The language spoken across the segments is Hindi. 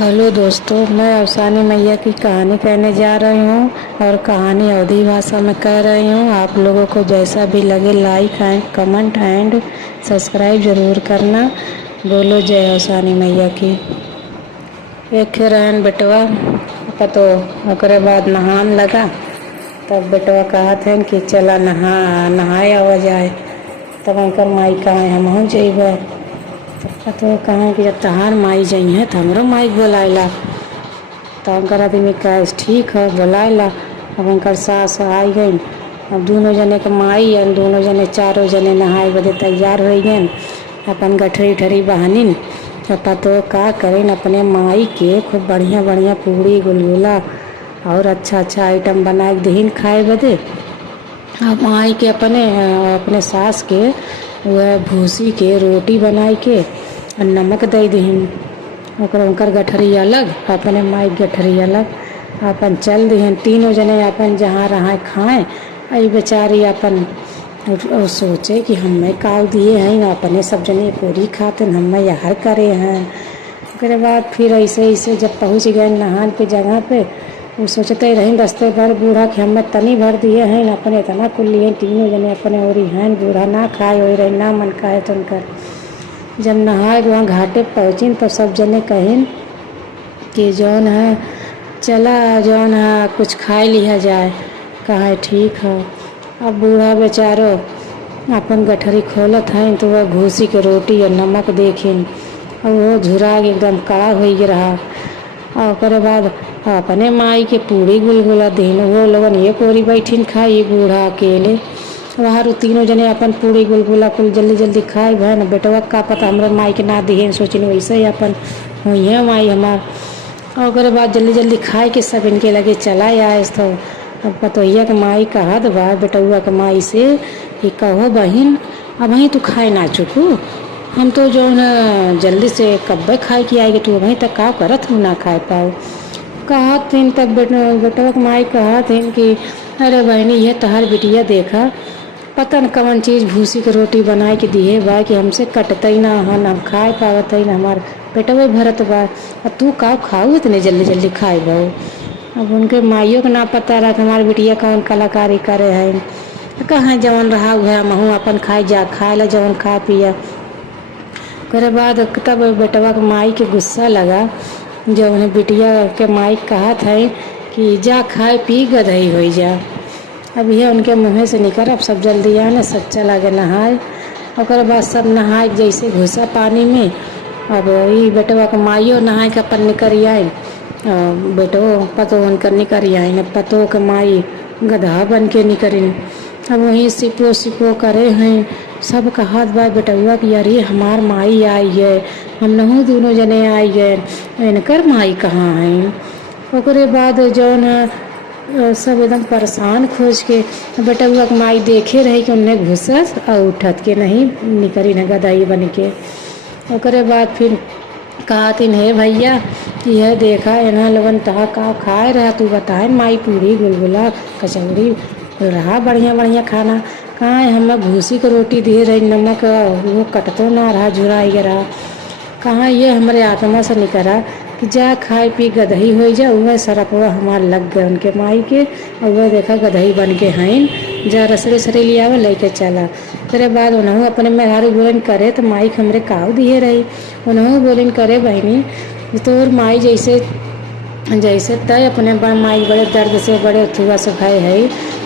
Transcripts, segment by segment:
हेलो दोस्तों, मैं अफसाने मैया की कहानी कहने जा रही हूँ और कहानी अवधी भाषा में कह रही हूँ। आप लोगों को जैसा भी लगे like and comment and subscribe ज़रूर करना। बोलो जय अफसाने मैया की। एक रहन बेटवा पतो ओकरे बाद नहान लगा। तब बेटवा कहत है कि चला नहाए आवा जाए। तब उनकर माई कहा हमहूँ जइबे। तो कहा कि जब तहार माई जई है तो हमरो माई बोलाइला। तो उनकर आदमी कहा ठीक है बोलाइला। अब उनकर सास आई गई। अब दोनों जने के माई और दोनों जने चारों जने नहाए बदे तैयार हो गए। अपन गठरी ठरी बहनिन तो का करें अपने माई के खूब बढ़िया बढ़िया पूड़ी गुलगुला और अच्छा अच्छा आइटम बना के दहीन खाए बदे। अब माई के अपने सास के वह भूसी के रोटी बनाई के और नमक दे दहीन। उनकर गठरी अलग अपने माई गठरी अलग। अपन चल दहीन तीनों जने अपन जहाँ रहा खाएं। आई बेचारी अपन और सोचे कि हमें काव दिए हैं अपने सब जने पूरी खाते हमें यार करे हैं। उसके बाद फिर ऐसे ऐसे जब पहुँच गए नहान के जगह पे वो सोचते रही रास्ते भर बूढ़ा कि हमें तनी भर दिए हैं अपने इतना कुल लिए तीनों जने अपने और हैं बूढ़ा ना खाए हो रहे ना मन खाए तो उनकर। जब नहाए वहाँ घाटे पहुँची तो सब जने कहें कि जौन है चला जौन है कुछ खाए लिया जाए। कहा ठीक है। अब बूढ़ा बेचारो अपन गठरी खोलत हैं तो वह भूसी के रोटी और नमक देखिन और वो झुरा एकदम कड़ा हो रहा। और उसके बाद अपने माई के पूरी गुलगुला दिन वो लोगन ये कोरी बैठिन खाई बूढ़ा अकेले। वहाँ तीनों जने अपन पूरी गुलगुला कुल जल्दी जल्दी खाए भाई ना बेटवा का पता हमारे माई के ना दिए सोचिन वैसे ही अपन हुई है माई हमार। और उसके बाद जल्दी जल्दी खाए के सब इनके लगे चला आए। तो अब पतोहिया के माई कहा बा बेटुआ के माई से कि कहो बहन अब वहीं तू खाए ना चुकू हम तो जो न जल्दी से कब्बे खाए कि आएगी तू वहीं तक का करत हूँ ना खाए पाओ। कहा तीन तब बेटवा के माई कहा तीन कि अरे बहनी ये तहार बिटिया देखा पता न कौन चीज़ भूसी के रोटी बनाए के दिए बा कि हमसे कटते ही ना हन हम खाए पावत ही ना हमार पेटवे भरत बा। अब तू का खाऊ इतने जल्दी जल्दी खाए भाऊ। अब उनके माइयों को ना पता रहा कि हमारी बिटिया कौन कलाकारी करे है। कहाँ जवन रहा हुआ महू अपन खाए जा खाए ला जवन खा पिया। उसके बाद तब बेटवा के माई के गुस्सा लगा जब उन्हें बिटिया के माई कहा था कि जा खाए पी गदही हो जा। अब यह उनके मुँह से निकल अब सब जल्दी आने सब चला गए नहाए। और बाद सब नहाए जैसे घुसा पानी में। अब ये बेटवा के माइयो नहाए के अपन निकल आए बेटो पतो उनकर निकल आए न पतो के माई गधा बन के निकलिन। अब वहीं सिपो सिपो करे हैं सब कहा बा बेटुआ कि अरे हमार माई आई है हम नहू दोनों जने आई है इनकर माई कहाँ हैं। ओकरे बाद जौन सब एकदम परेशान खोज के बेटुआ के माई देखे रहे कि उन्हें घुसस और उठत के नहीं निकली न गदाई बन के। ओकरे बाद फिर कहा तीन हे भैया यह देखा एना लोगन तहा का खाए रहा तू बताए माई पूरी गुलगुला कचौड़ी रहा बढ़िया बढ़िया खाना कहाँ हमें भूसी की रोटी दे रही नमक वो कटतो ना रहा झुराई रहा। कहाँ ये हमारे आत्मा से निकला कि जा खाए पी गदही हो जा। वह सरपवा हमार लग गए उनके माई के और वह देखा गदही बन के हैं जा रसरे सरे लिया आवे लेके चला। फिर बाद उन्होंने अपने मेहरारू बोलन करे तो माई हमरे काव दिए रही उन्होंने बोलन करे बहनी तोर माई जैसे जैसे तय अपने माई बड़े दर्द से बड़े थुआ से भय है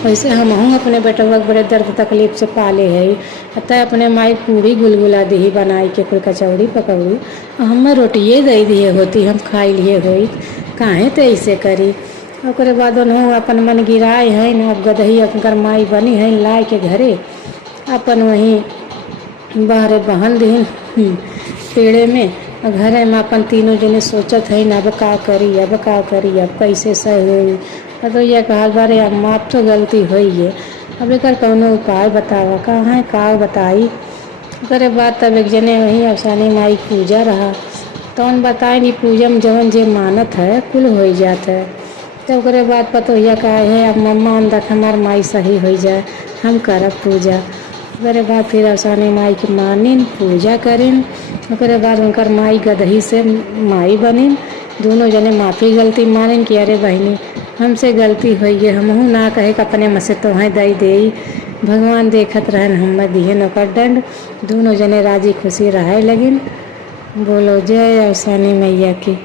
वैसे हम अपने बेटवा बड़े दर्द तकलीफ से पाले है। तय अपने माई पूरी गुलगुला दी बनाई के कोई कचौड़ी पकौड़ी हमें रोटिए दे दिए होती हम खाई लिए हुई काहे तो ऐसे करी। और बाद उन्होंने अपन मन गिराए है न अब गदही अगर माई बनी है लाए के घरे अपन वहीं बाहरे बहन दीन पेड़े में घरे में अपन तीनों जने सोचत है अब का करी अब कैसे सही हुई। तो यह कहा बारे अब माप तो गलती हुई है अब एक कौनो उपाय बतावा कहाँ का बताई। उसके बाद तब एक जने वहीं अफसानी माई पूजा रहा तो बताए नहीं पूजा में जवन जे मानत है कुल हो जाता है। तो उसके बाद पतोहिया कहा है अब मम्मा अंदर हमार माई सही हो जाए हम करब पूजा। उसके बाद फिर अफसानी माई की मानिन पूजा करें। उसके बाद उनकर माई गदही से माई बनिन दोनों जने माफ़ी गलती मानें कि अरे बहनी हमसे गलती हुई है, हमहू ना कहे कि अपने मसे तोहें दई देई, भगवान देखत रहन हम दिहन ओकर दंड। दोनों जने राजी खुशी रहे लगिन। बोलो जय अवसानी मैया की।